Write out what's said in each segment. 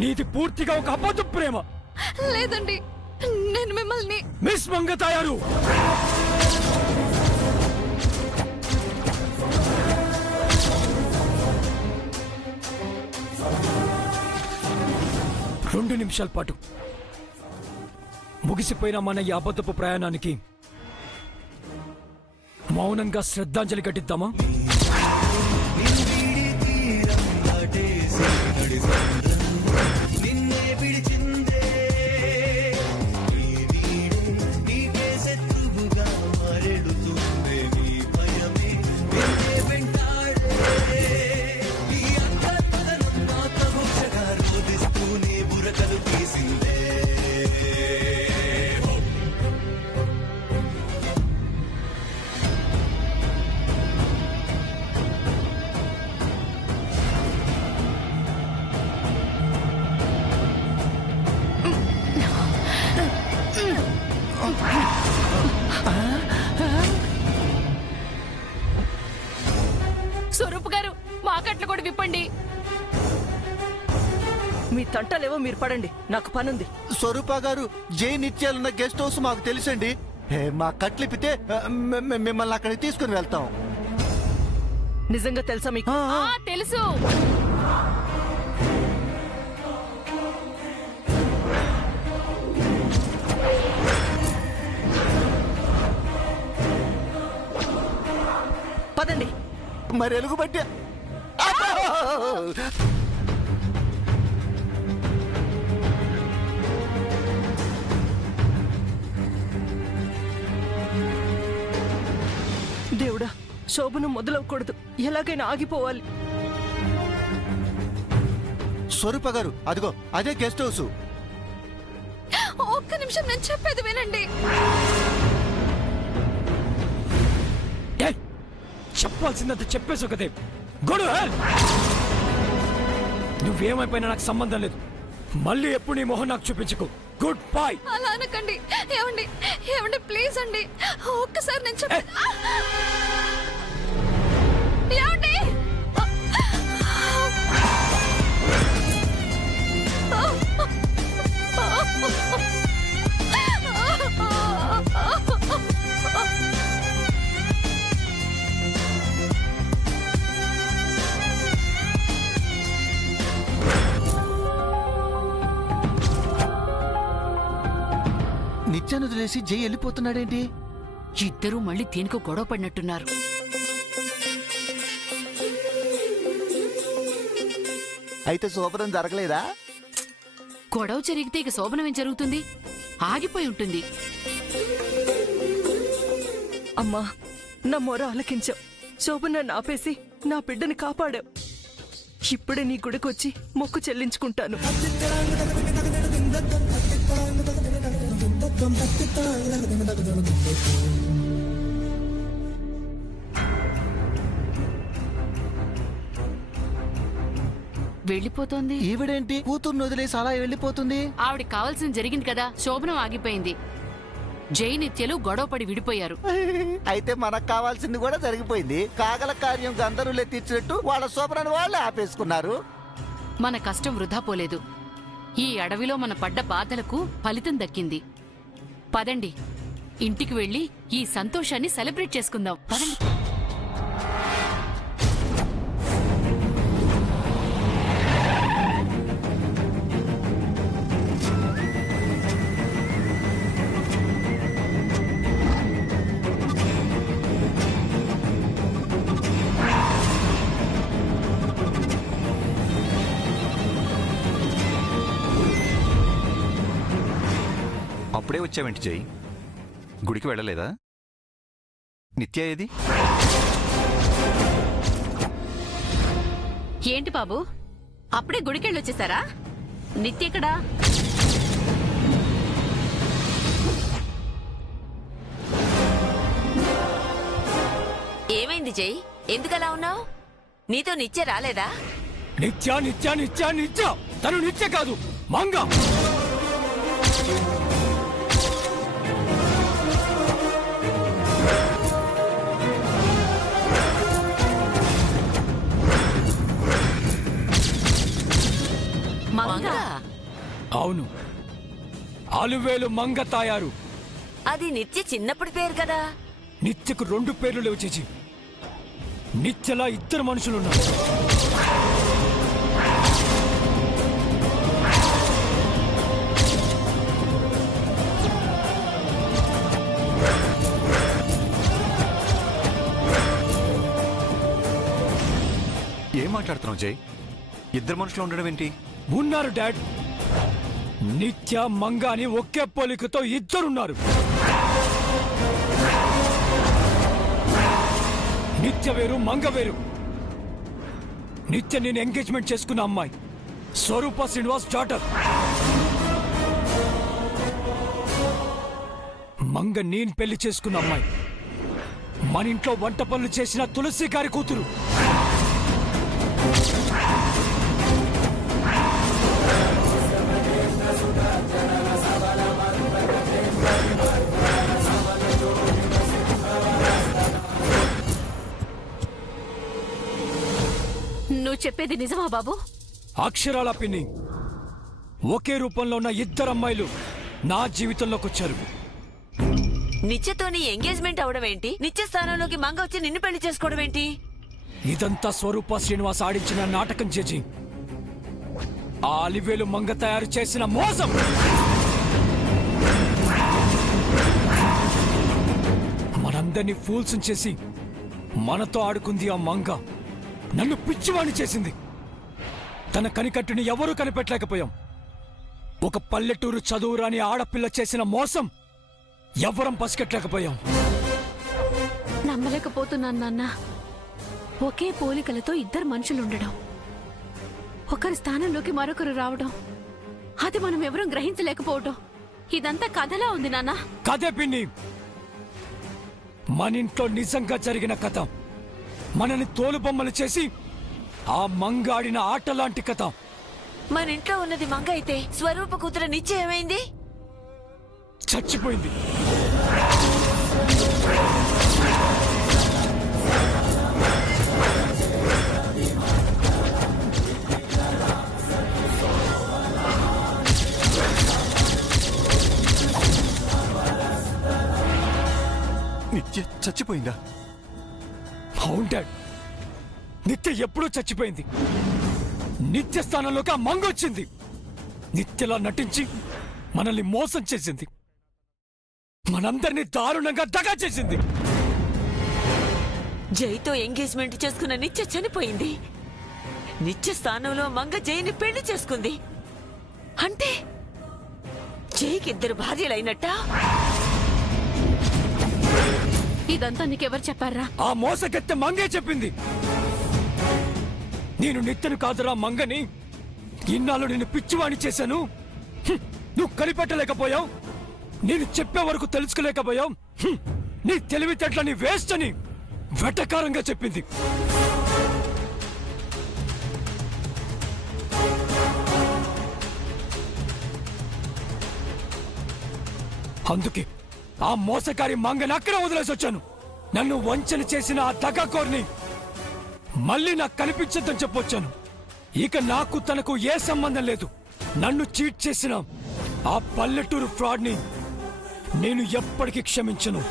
నీది పూర్తిగా ఒక అబద్ధ ప్రేమ. లేదండి, నేను మిమ్మల్ని. మిస్ మంగతాయారు, రెండు నిమిషాల పాటు ముగిసిపోయిన మన ఈ అబద్ధపు ప్రయాణానికి మౌనంగా శ్రద్ధాంజలి ఘటిద్దామా? స్వరూప్ గారు, మా కట్లు కూడా విప్పండి. మీ తంటలేవో మీరు పడండి, నాకు పనుంది. స్వరూప గారు, జై నిత్యాలున్న గెస్ట్ హౌస్ మాకు తెలుసండి. మా కట్లిపితే మిమ్మల్ని అక్కడికి తీసుకుని వెళ్తాం. నిజంగా తెలుసా మీకు? తెలుసు. పదండి. మరి ఎలుగు బట్టి దేవుడా, శోభను మొదలవకూడదు, ఎలాగైనా ఆగిపోవాలి. స్వరూప గారు, అదిగో అదే గెస్ట్ హౌస్. ఒక్క నిమిషం, నేను చెప్పేది వినండి. చెప్పాల్సిందంత చెప్పేసి ఒకదే గొడు. నువ్వేమైపోయినా నాకు సంబంధం లేదు. మళ్ళీ ఎప్పుడు నీ మొహం నాకు చూపించుకో. Good bye. అలా అనకండి. ఏమండి, ఏమండి, ప్లీజ్ అండి, ఒక్కసారి నేను చెప్పేది. ఏమండి, నిత్యాన్ని వదిలేసి జై వెళ్ళిపోతున్నాడేంటి? ఇద్దరూ మళ్ళీ దేనికో గొడవ పడినట్టున్నారు. అయితే శోభనం జరగలేదా? గొడవ జరిగితే ఇక శోభనం ఏం జరుగుతుంది? ఆగిపోయి ఉంటుంది. అమ్మా, నా మొర ఆలకించావు. శోభనాన్ని ఆపేసి నా బిడ్డని కాపాడావు. ఇప్పుడే నీ గుడికొచ్చి మొక్కు చెల్లించుకుంటాను. వెళ్ళిపోతోంది. ఈవిడేంటి కూతుర్ని వదిలేసి అలా వెళ్ళిపోతుంది? ఆవిడకి కావాల్సింది జరిగింది కదా, శోభనం ఆగిపోయింది. జై నిత్యలు గొడవపడి విడిపోయారు. అయితే మనకు కావాల్సింది కూడా జరిగిపోయింది. కాగల కార్యం గంధర్వులే తీర్చినట్టు వాళ్ళ శోభనాన్ని వాళ్ళే ఆపేసుకున్నారు. మన కష్టం వృధా పోలేదు. ఈ అడవిలో మన పడ్డ బాధలకు ఫలితం దక్కింది. పదండి, ఇంటికి వెళ్లి ఈ సంతోషాన్ని సెలబ్రేట్ చేసుకుందాం. పదండి. అప్పుడే వచ్చావేంటి జై? గుడికి వెళ్ళలేదా? నిత్య ఏది? ఏంటి బాబు, అప్పుడే గుడికెళ్ళొచ్చేసారా? నిత్య ఎక్కడా? ఏమైంది జై? ఎందుకలా ఉన్నావు? నీతో నిత్య రాలేదా? నిత్య నిత్య నిత్య నిత్య తను నిత్య కాదు, మంగ. మంగ? అవును, అలువేలు మంగ తాయారు. అది నిత్య చిన్నప్పుడు పేరు కదా. నిత్యకు 2 పేర్లు లేవు చేచి. నిత్యలా 2 మనుషులున్నారు. ఏం మాట్లాడుతున్నావు జై? 2 మనుషులు ఉండడం ఏంటి? ఉన్నారు డాడ్. నిత్య మంగ అని ఒకే పోలికతో 2 ఉన్నారు. నిత్య వేరు, మంగ వేరు. నిత్య నేను ఎంగేజ్మెంట్ చేసుకున్న అమ్మాయి స్వరూప శ్రీనివాస్ డాటర్. మంగ నేను పెళ్లి చేసుకున్న అమ్మాయి మన ఇంట్లో వంట పనులు చేసిన తులసి గారి కూతురు. నువ్వు చెప్పేది నిజమా బాబు? అక్షరాల పిన్ని, ఒకే రూపంలో ఉన్న 2 అమ్మాయిలు నా జీవితంలోకి వచ్చారు. నిత్యతో నీ ఎంగేజ్మెంట్ అవడం ఏంటి? నిత్య స్థానంలోకి మంగ వచ్చి నిన్ను పెళ్లి చేసుకోవడం ఏంటి? ఇదంతా స్వరూప శ్రీనివాస్ ఆడించిన నాటకం చేసి ఆ అలివేలు మంగ తయారు చేసిన మోసం. మనందరినీ ఫూల్స్ చేసి మనతో ఆడుకుంది ఆ మంగ. నన్ను పిచ్చివాణి చేసింది. తన కనికట్టుని ఎవరూ కనిపెట్టలేకపోయాం. ఒక పల్లెటూరు చదువురాని ఆడపిల్ల చేసిన మోసం ఎవ్వరం పసిగట్టలేకపోయాం. నమ్మలేకపోతున్నాను నాన్న. ఒకే పోలికలతో 2 మనుషులుండడం, ఒకరి స్థానంలోకి మరొకరు రావడం, అది మనం ఎవరూ గ్రహించలేకపోవడం, ఇదంతా కథలా ఉంది నాన్న. కథే పిన్ని, మన ఇంట్లో నిజంగా జరిగిన కథ. మనని తోలుబొమ్మలు చేసి ఆ మంగ ఆడిన ఆటలాంటి కథ. మన ఇంట్లో ఉన్నది మంగ అయితే స్వరూప కూతురు నిత్య ఏమైంది? చచ్చిపోయింది. నిత్య చచ్చిపోయిందా? అవును డాడ్, నిత్య ఎప్పుడూ చచ్చిపోయింది. నిత్య స్థానంలోకి ఆ మంగ వచ్చింది. నిత్యలా నటించి మనల్ని మోసం చేసింది. మనందరినీ దారుణంగా దగా చేసింది. జైతో ఎంగేజ్మెంట్ చేసుకున్న నిత్య చనిపోయింది. నిత్య స్థానంలో మంగ జైని పెళ్లి చేసుకుంది. అంటే జైకి 2 భార్యలైనట్టా? ఇదంతా నీకెవరు చెప్పారా? ఆ మోసగత్తె మంగే చెప్పింది. నేను నిత్యను కాదురా మంగని. ఇన్నాళ్ళు నిన్ను పిచ్చివాణి చేశాను. నువ్వు కనిపెట్టలేకపోయావు. నేను చెప్పే వరకు తెలుసుకోలేకపోయావు. నీ తెలివితేటలని వేస్ట్ అని వెటకారంగా చెప్పింది. అందుకే ఆ మోసకారి మంగని అక్కడ వదిలేసి వచ్చాను. నన్ను వంచన చేసిన ఆ దగాకోర్ని మళ్ళీ నాకు కనిపించద్దని చెప్పొచ్చాను. ఇక నాకు తనకు ఏ సంబంధం లేదు. నన్ను చీట్ చేసిన ఆ పల్లెటూరు ఫ్రాడ్ని నేను ఎప్పటికీ క్షమించను.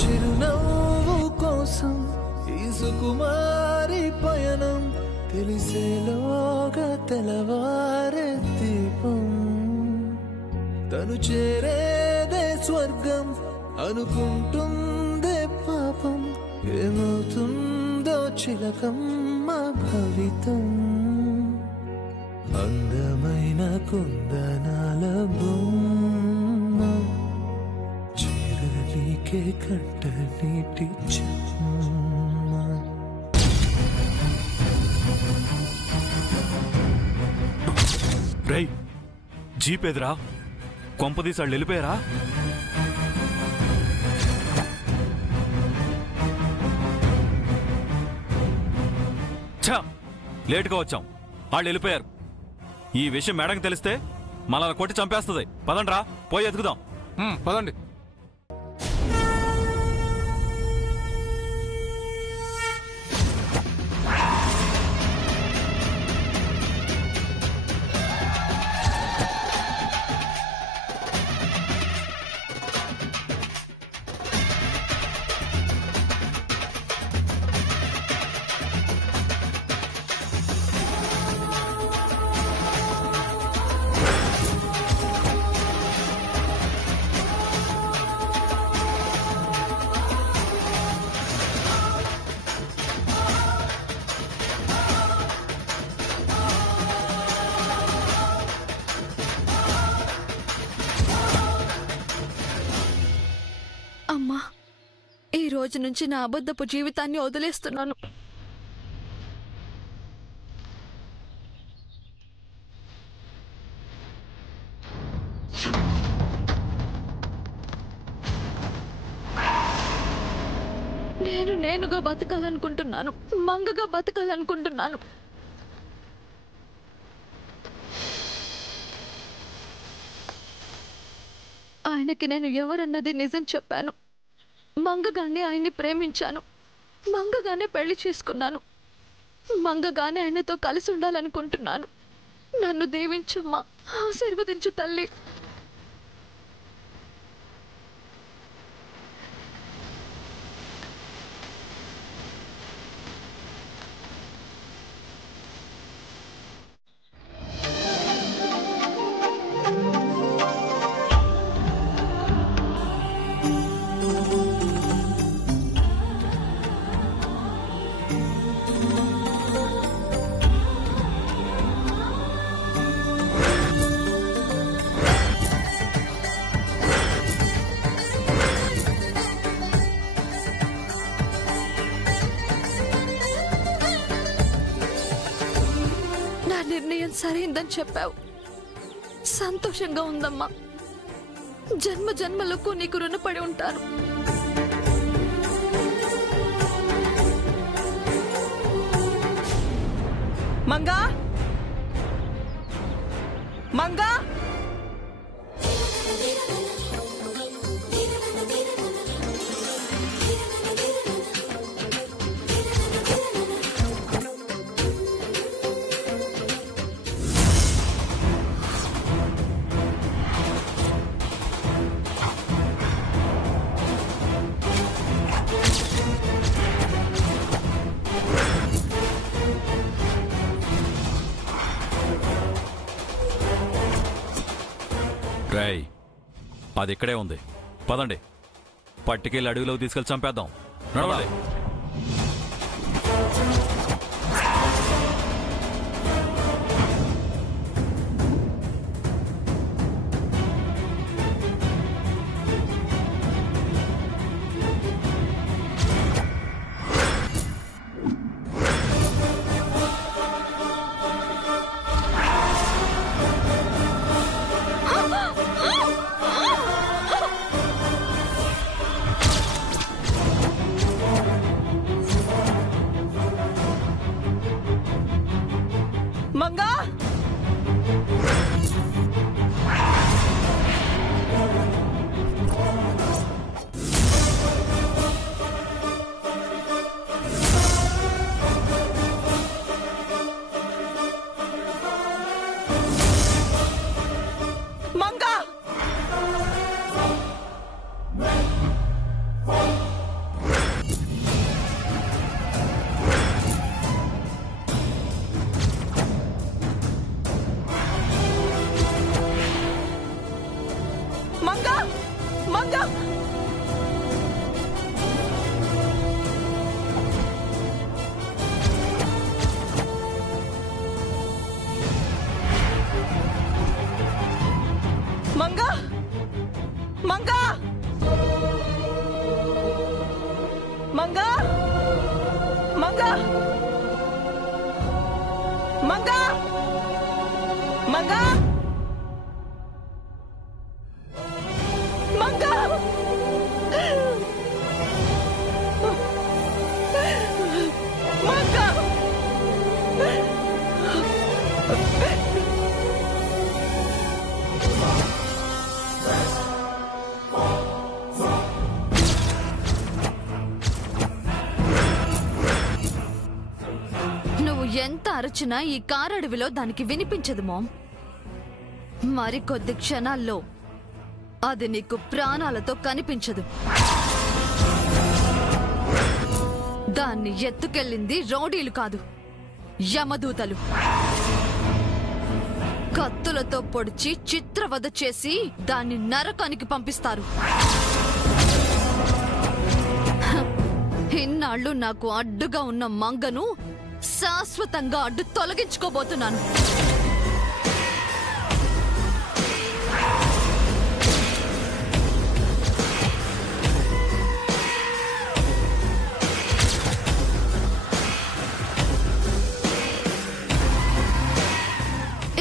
చిరునవ్వు కోసం ఈ సుకుమారి పయనం తెలిసేలోగా తెలవారే దీపం. తను చేరేదే స్వర్గం అనుకుంటుందే పాపం. ఏమవుతుందో చిలకమ్మ భవితం. అందమైన కుందనాల బొమ్మ చీరనీకే కంట నీటి చెమ్మ. రై జీపేదిరా, కొంపదీసాళ్ళు వెళ్ళిపోయారా? ఛా, లేటుగా వచ్చాం, వాళ్ళు వెళ్ళిపోయారు. ఈ విషయం మేడంకి తెలిస్తే మనల్ని కొట్టి చంపేస్తుంది. పదండ్రా, పోయి ఎతుకుదాం. పదండి. అమ్మా, ఈ రోజు నుంచి నా అబద్ధపు జీవితాన్ని వదిలేస్తున్నాను. నేనుగా బతకాలనుకుంటున్నాను, మంగగా బతకాలనుకుంటున్నాను. ఆయనకి నేను ఎవరన్నది నిజం చెప్పాను. మంగగానే ఆయన్ని ప్రేమించాను, మంగగానే పెళ్లి చేసుకున్నాను, మంగగానే ఆయనతో కలిసి ఉండాలనుకుంటున్నాను. నన్ను దీవించమ్మా, ఆశీర్వదించు తల్లి. నిర్ణయం సరైందని చెప్పావు. సంతోషంగా ఉందమ్మా. జన్మ జన్మలకు నీకు రుణపడి ఉంటాను. మంగా, మంగా, రేయ్, అది ఇక్కడే ఉంది. పదండి, పట్టుకెళ్ళి అడవిలోకి తీసుకెళ్ళి చంపేద్దాం. నడవాలి. మంగా, మంగా, మంగా, మంగా, మంగా, మంగా, మంగా, మంగా, మంగా, మంగా, మంగా, మంగా. అరచినా ఈ కారడవిలో దానికి వినిపించదు మామ్. మరికొద్ది క్షణాల్లో అది నీకు ప్రాణాలతో కనిపించదు. దాన్ని ఎత్తుకెళ్ళింది రౌడీలు కాదు, యమదూతలు. కత్తులతో పొడిచి చిత్రవద చేసి దాన్ని నరకానికి పంపిస్తారు. ఇన్నాళ్ళు నాకు అడ్డుగా ఉన్న మంగను శాశ్వతంగా అడ్డు తొలగించుకోబోతున్నాను.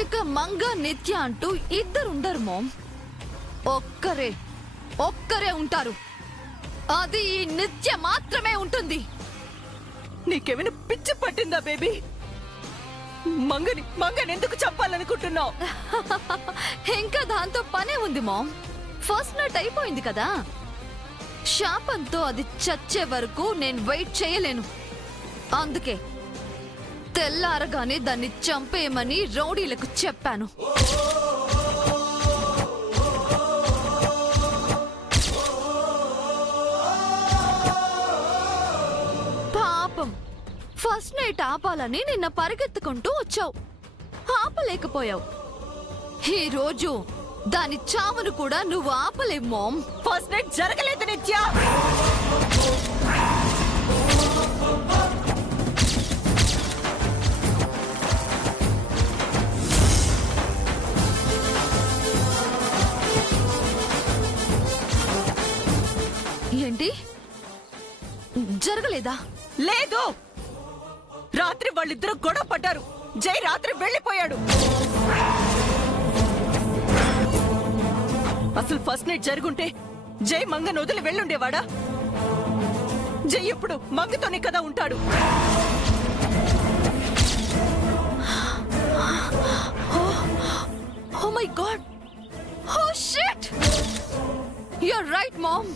ఇక మంగ నిత్య అంటూ ఇద్దరుండరు మామ్. ఒక్కరే ఉంటారు. అది ఈ నిత్య మాత్రమే ఉంటుంది. నీకేమైనా పిచ్చి పట్టిందా బేబీ? మంగని ఎందుకు చంపాలనుకుంటున్నావు? ఇంకా దాంతో పనే ఉంది మామ్. ఫస్ట్ నైట్ అయిపోయింది కదా. శాపంతో అది చచ్చే వరకు నేను వెయిట్ చేయలేను. అందుకే తెల్లారగానే దాన్ని చంపేయమని రౌడీలకు చెప్పాను. పాపం, ఫస్ట్ నైట్ ఆపాలని నిన్న పరిగెత్తుకుంటూ వచ్చావు, ఆపలేకపోయావు. ఈ రోజు దాని చావును కూడా నువ్వు ఆపలేవు మామ్. ఫస్ట్ నైట్ జరగలేదు నిత్య. ఏంటి? జరగలేదా? లేదు. రాత్రి వాళ్ళిద్దరూ గొడవ పడ్డారు. జై రాత్రి వెళ్ళిపోయాడు. అసలు ఫస్ట్ నైట్ జరుగుంటే జై మంగను వదిలి వెళ్ళుండేవాడా? జై ఎప్పుడు మంగతోనే కదా ఉంటాడు. Oh my God! Oh shit! You're right, Mom.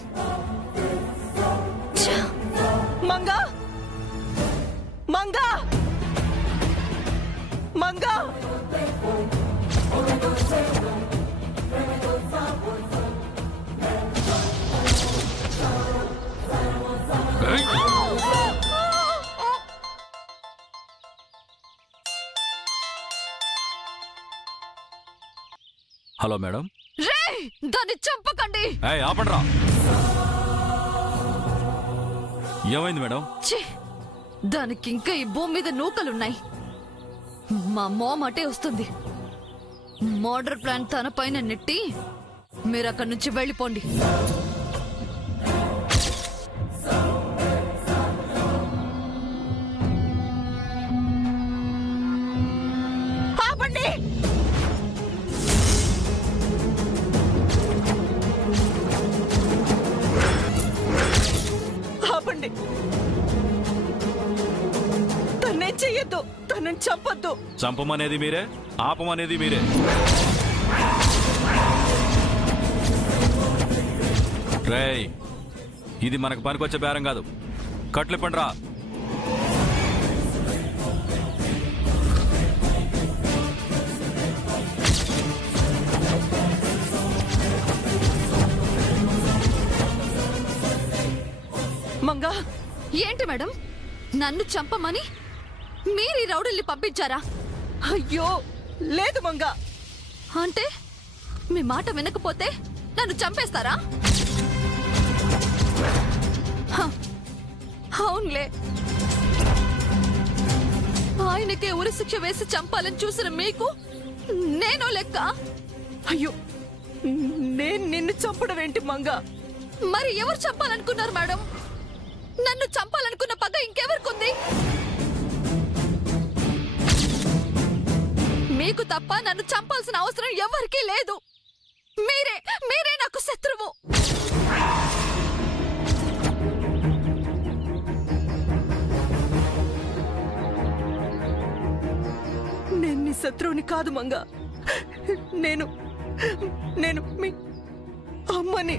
Manga, Manga, Manga. Hello madam. రే, దాన్ని చంపకండి. ఆపండ్రా. ఏమైంది మేడం? దానికి ఇంకా ఈ భూమి మీద నూకలున్నాయి. మా మామ్ అటే వస్తుంది. మర్డర్ ప్లాన్ తన పైన నెట్టి మీరు అక్కడి నుంచి వెళ్ళిపోండి. ఆపండి. ఆపండి. తన్నేం చెయ్యొద్దు. తనని చంపొద్దు. చంపమనేది మీరే, ఆపమనేది మీరే. రేయ్, ఇది మనకు పనికొచ్చే బేరం కాదు. కట్లు పండ్రా. మంగా. ఏంటి మేడం, నన్ను చంపమని మీరు ఈ రౌడీల్ని పంపించారా? అయ్యో లేదు మంగా. అంటే మీ మాట వినకపోతే నన్ను చంపేస్తారా? అవునులే, ఆయనకే ఉరిశిక్ష వేసి చంపాలని చూసిన మీకు నేను లెక్క. అయ్యో, నేను నిన్ను చంపడం ఏంటి మంగా? మరి ఎవరు చంపాలనుకున్నారు మేడం? నన్ను చంపాలనుకున్న పగ ఇంకెవరికుంది? మీకు తప్ప నన్ను చంపాల్సిన అవసరం ఎవరికీ లేదు. మీరే నాకు శత్రువు. నేను నీ శత్రువుని కాదు మంగా. నేను మీ అమ్మని.